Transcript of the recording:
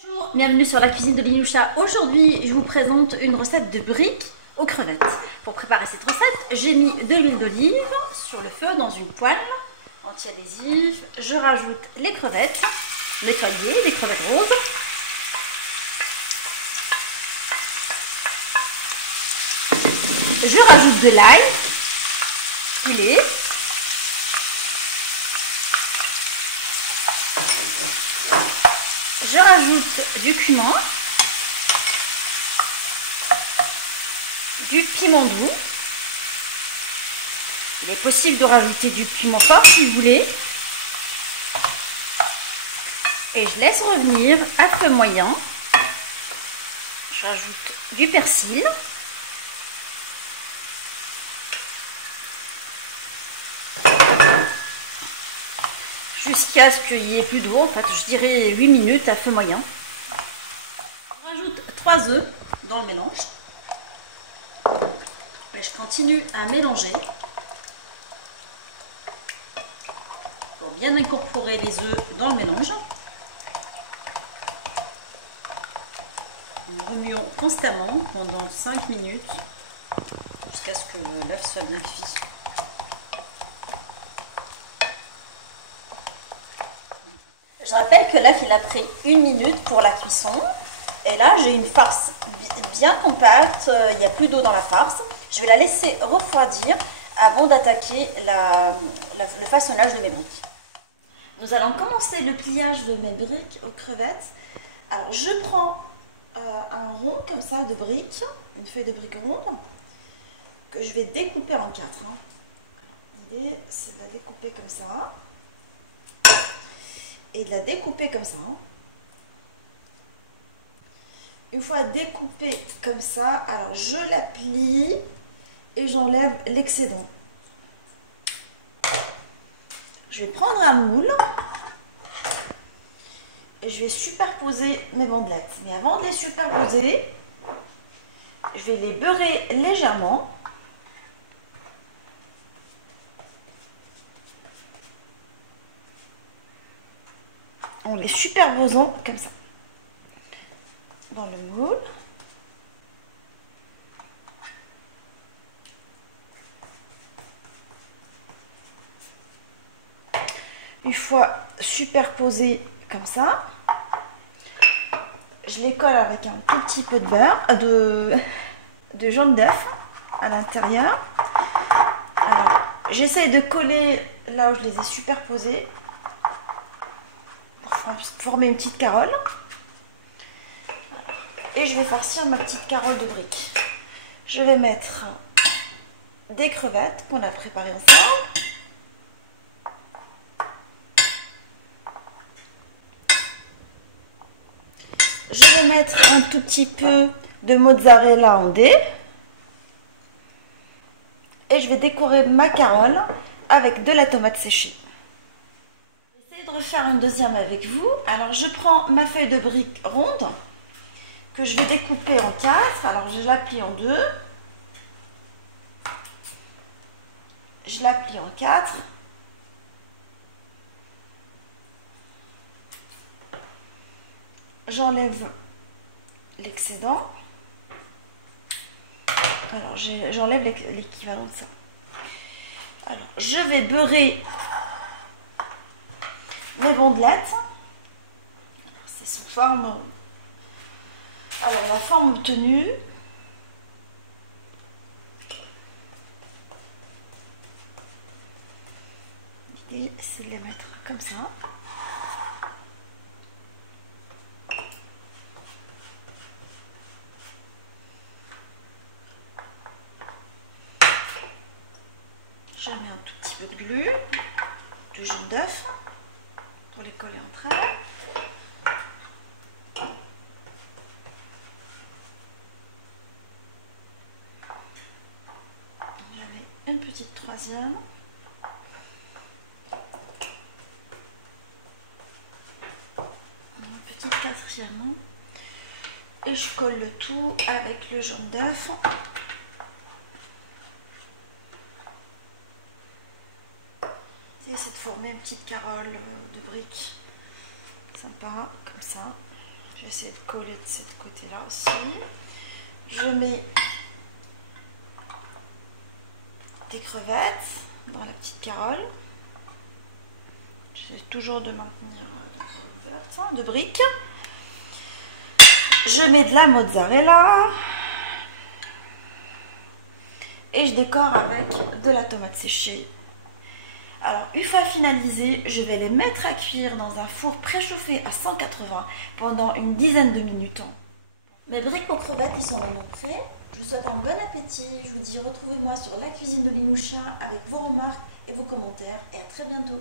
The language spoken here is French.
Bonjour, bienvenue sur la cuisine de Linoucha. Aujourd'hui, je vous présente une recette de briques aux crevettes. Pour préparer cette recette, j'ai mis de l'huile d'olive sur le feu dans une poêle anti-adhésive. Je rajoute les crevettes nettoyées, les crevettes roses. Je rajoute de l'ail pilé. Je rajoute du cumin, du piment doux. Il est possible de rajouter du piment fort si vous voulez. Et je laisse revenir à feu moyen. Je rajoute du persil. Jusqu'à ce qu'il y ait plus d'eau, en fait, je dirais 8 minutes à feu moyen. Je rajoute 3 œufs dans le mélange. Et je continue à mélanger pour bien incorporer les œufs dans le mélange. Nous remuons constamment pendant 5 minutes jusqu'à ce que l'œuf soit bien cuit. Je rappelle que l'œuf il a pris 1 minute pour la cuisson. Et là j'ai une farce bien compacte, il n'y a plus d'eau dans la farce. Je vais la laisser refroidir avant d'attaquer le façonnage de mes briques. Nous allons commencer le pliage de mes briques aux crevettes. Alors je prends un rond comme ça de briques, une feuille de briques ronde, que je vais découper en 4. L'idée c'est de la découper comme ça. Et de la découper comme ça. Une fois découpée comme ça, alors je la plie et j'enlève l'excédent. Je vais prendre un moule et je vais superposer mes bandelettes. Mais avant de les superposer, je vais les beurrer légèrement. En les superposant comme ça dans le moule. Une fois superposé comme ça, je les colle avec un tout petit peu de beurre, de jaune d'œuf à l'intérieur. Alors j'essaye de coller là où je les ai superposés, former une petite carole. Et je vais farcir ma petite carole de briques. Je vais mettre des crevettes qu'on a préparées ensemble. Je vais mettre un tout petit peu de mozzarella en dés. Et je vais décorer ma carole avec de la tomate séchée. De refaire une deuxième avec vous. Alors je prends ma feuille de briques ronde que je vais découper en 4. Alors je la plie en 2, je la plie en 4, j'enlève l'excédent. Alors j'enlève l'équivalent de ça. Alors je vais beurrer mes bandelettes. C'est sous forme. Alors la forme obtenue. L'idée c'est de les mettre comme ça. Je mets un tout petit peu de glu, de jaune d'œuf pour les coller entre elles. J'en mets une petite troisième. Une petite quatrième. Et je colle le tout avec le jaune d'œuf. C'est de former une petite carole de briques sympa comme ça. Je vais essayer de coller de ce côté-là aussi. Je mets des crevettes dans la petite carole. J'essaie toujours de maintenir de briques. Je mets de la mozzarella. Et je décore avec de la tomate séchée. Alors, une fois finalisé, je vais les mettre à cuire dans un four préchauffé à 180 pendant une dizaine de minutes. Mes briques aux crevettes, ils sont maintenant prêts. Je vous souhaite un bon appétit. Je vous dis retrouvez-moi sur La Cuisine de Linoucha avec vos remarques et vos commentaires. Et à très bientôt.